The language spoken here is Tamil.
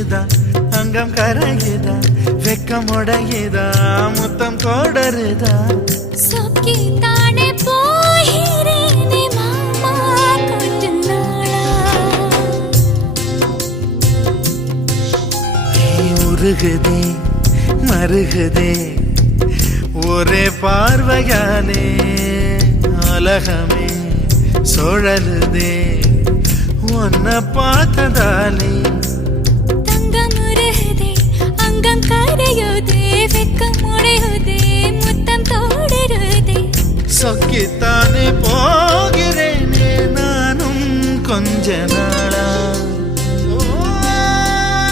உருகுதா அங்கம் கரையுதா வெக்கம் உடையுதா முத்தம் தொடருதா சொக்கி தானே போகிறேனே மாமா கொஞ்ச நாளா உருகுதே மருகுதே ஒரே பார்வையானே அலகமே சுழலுதே உன்னை பார்த்ததாலே தங்கம் உருகுதே அங்கம் கரையுதே வெக்கம் உடையுதே முத்தம் தொடருதே சொக்கித்தானே போ